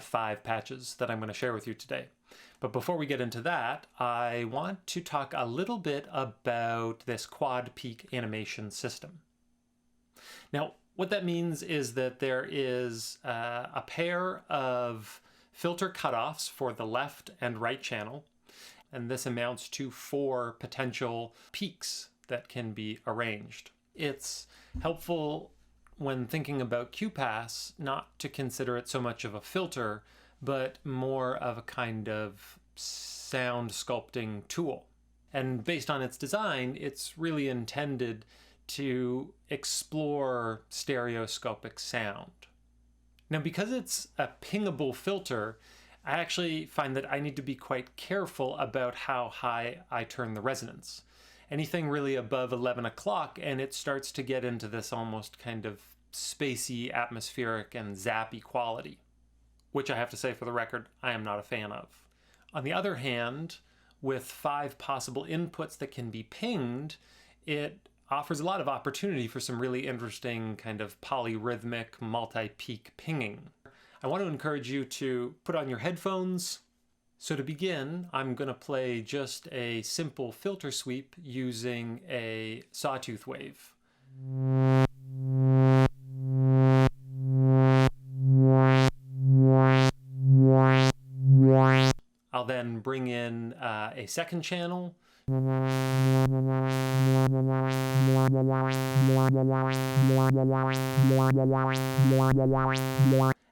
have 5 patches that I'm going to share with you today. But before we get into that, I want to talk a little bit about this quad peak animation system. Now, what that means is that there is a pair of filter cutoffs for the left and right channel, and this amounts to 4 potential peaks that can be arranged. It's helpful when thinking about QPAS not to consider it so much of a filter, but more of a kind of sound sculpting tool. And based on its design, it's really intended to explore stereoscopic sound. Now, because it's a pingable filter, I actually find that I need to be quite careful about how high I turn the resonance. Anything really above 11 o'clock and it starts to get into this almost kind of spacey, atmospheric, and zappy quality, which I have to say for the record, I am not a fan of. On the other hand, with 5 possible inputs that can be pinged, it offers a lot of opportunity for some really interesting kind of polyrhythmic, multi-peak pinging. I want to encourage you to put on your headphones. So to begin, I'm going to play just a simple filter sweep using a sawtooth wave. I'll then bring in a second channel.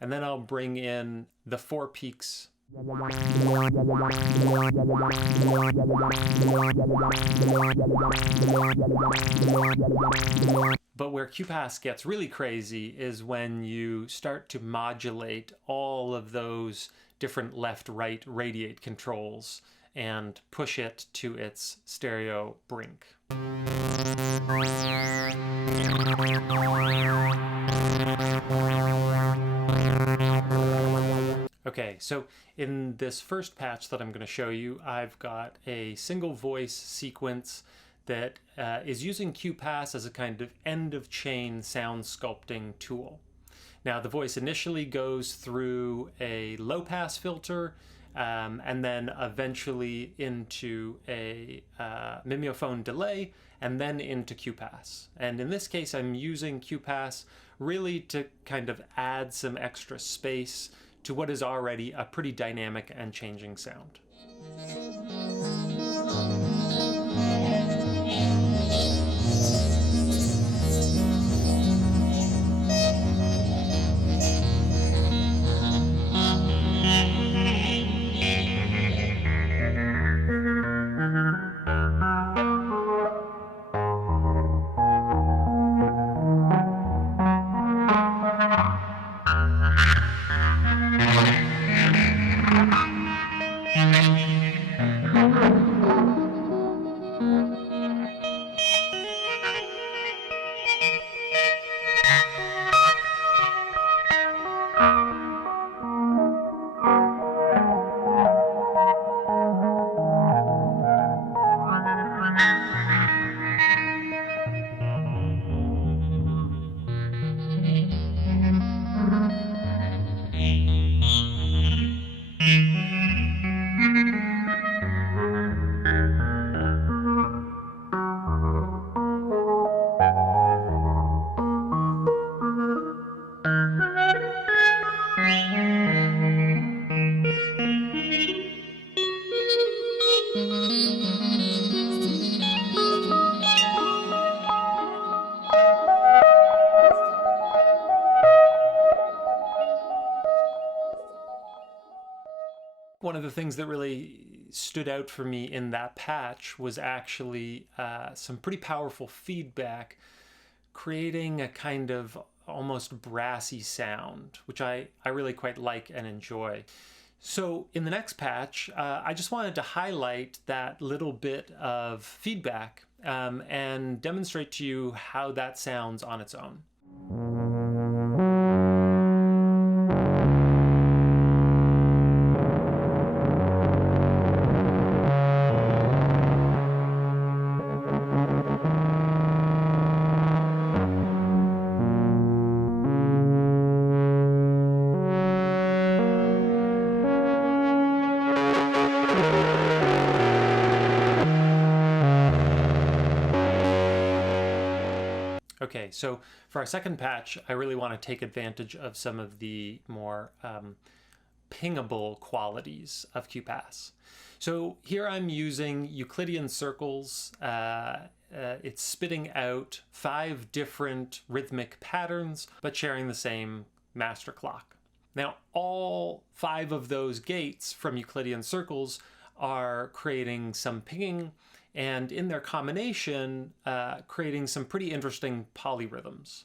And then I'll bring in the 4 peaks. But where QPAS gets really crazy is when you start to modulate all of those different left-right radiate controls and push it to its stereo brink. Okay, so in this first patch that I'm going to show you, I've got a single voice sequence that is using QPAS as a kind of end-of-chain sound sculpting tool. Now, the voice initially goes through a low-pass filter and then eventually into a mimeophone delay and then into QPAS. And in this case, I'm using QPAS really to kind of add some extra space to what is already a pretty dynamic and changing sound. One of the things that really stood out for me in that patch was actually some pretty powerful feedback, creating a kind of almost brassy sound, which I really quite like and enjoy. So in the next patch, I just wanted to highlight that little bit of feedback and demonstrate to you how that sounds on its own. Okay, so for our second patch, I really want to take advantage of some of the more pingable qualities of QPAS. So here I'm using Euclidean circles. It's spitting out 5 different rhythmic patterns, but sharing the same master clock. Now, all 5 of those gates from Euclidean circles are creating some pinging, and in their combination, creating some pretty interesting polyrhythms.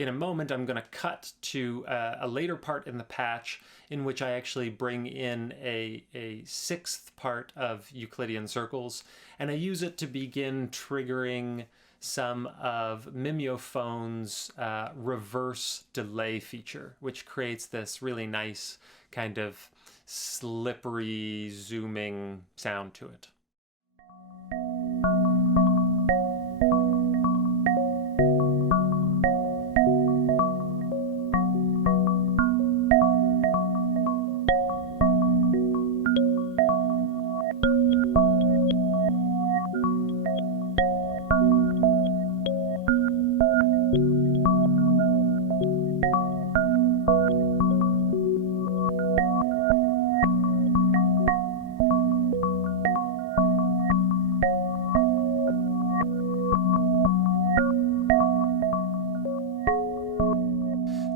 In a moment, I'm going to cut to a later part in the patch in which I actually bring in a 6th part of Euclidean circles, and I use it to begin triggering some of Mimeophone's reverse delay feature, which creates this really nice kind of slippery, zooming sound to it.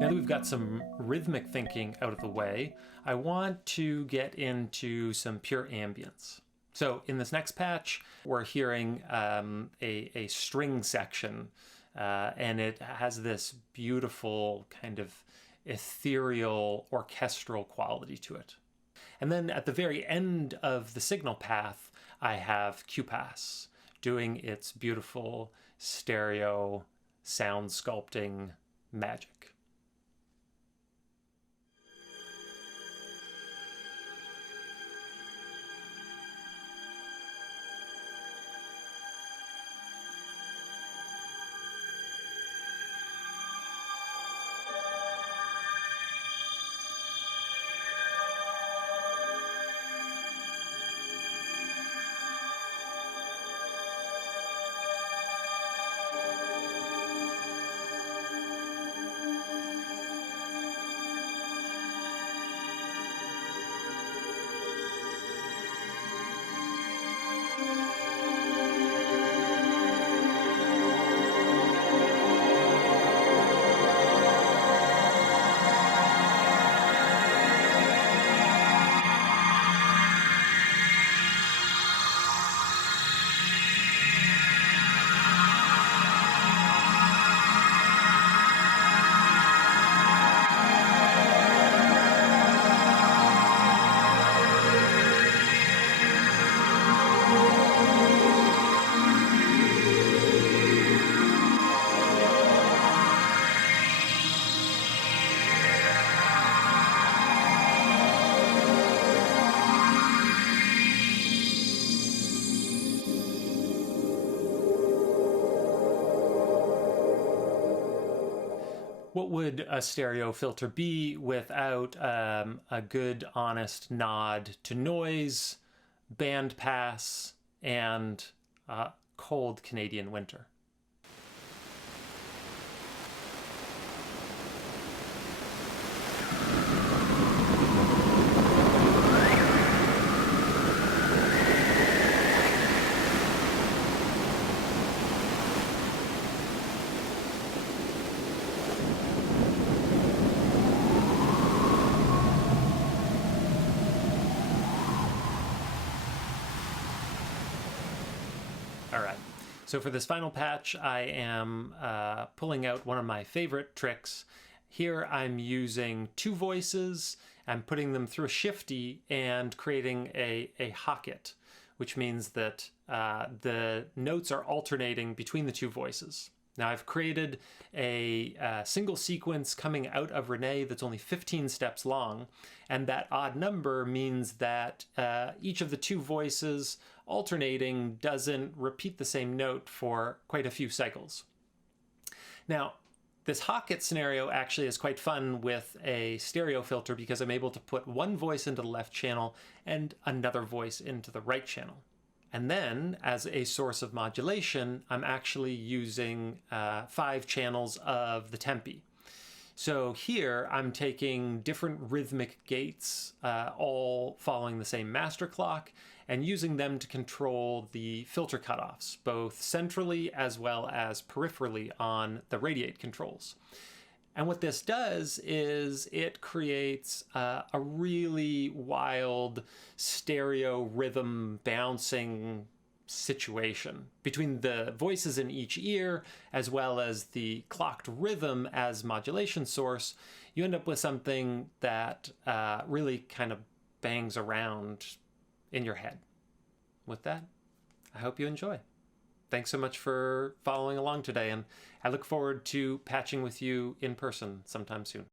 Now that we've got some rhythmic thinking out of the way, I want to get into some pure ambience. So in this next patch, we're hearing a string section, and it has this beautiful kind of ethereal orchestral quality to it. And then at the very end of the signal path, I have QPAS doing its beautiful stereo sound sculpting magic. What would a stereo filter be without a good, honest nod to noise, bandpass, and cold Canadian winter? All right, so for this final patch, I am pulling out one of my favorite tricks. Here I'm using 2 voices, I'm putting them through a shifty and creating a hocket, which means that the notes are alternating between the 2 voices. Now I've created a single sequence coming out of Renee that's only 15 steps long, and that odd number means that each of the two voices alternating doesn't repeat the same note for quite a few cycles. Now, this Hockett scenario actually is quite fun with a stereo filter because I'm able to put one voice into the left channel and another voice into the right channel. And then, as a source of modulation, I'm actually using 5 channels of the tempi. So here I'm taking different rhythmic gates, all following the same master clock, and using them to control the filter cutoffs, both centrally as well as peripherally on the radiate controls. And what this does is it creates a really wild stereo rhythm bouncing situation between the voices in each ear as well as the clocked rhythm as modulation source. You end up with something that really kind of bangs around in your head. With that, I hope you enjoy. Thanks so much for following along today, and I look forward to patching with you in person sometime soon.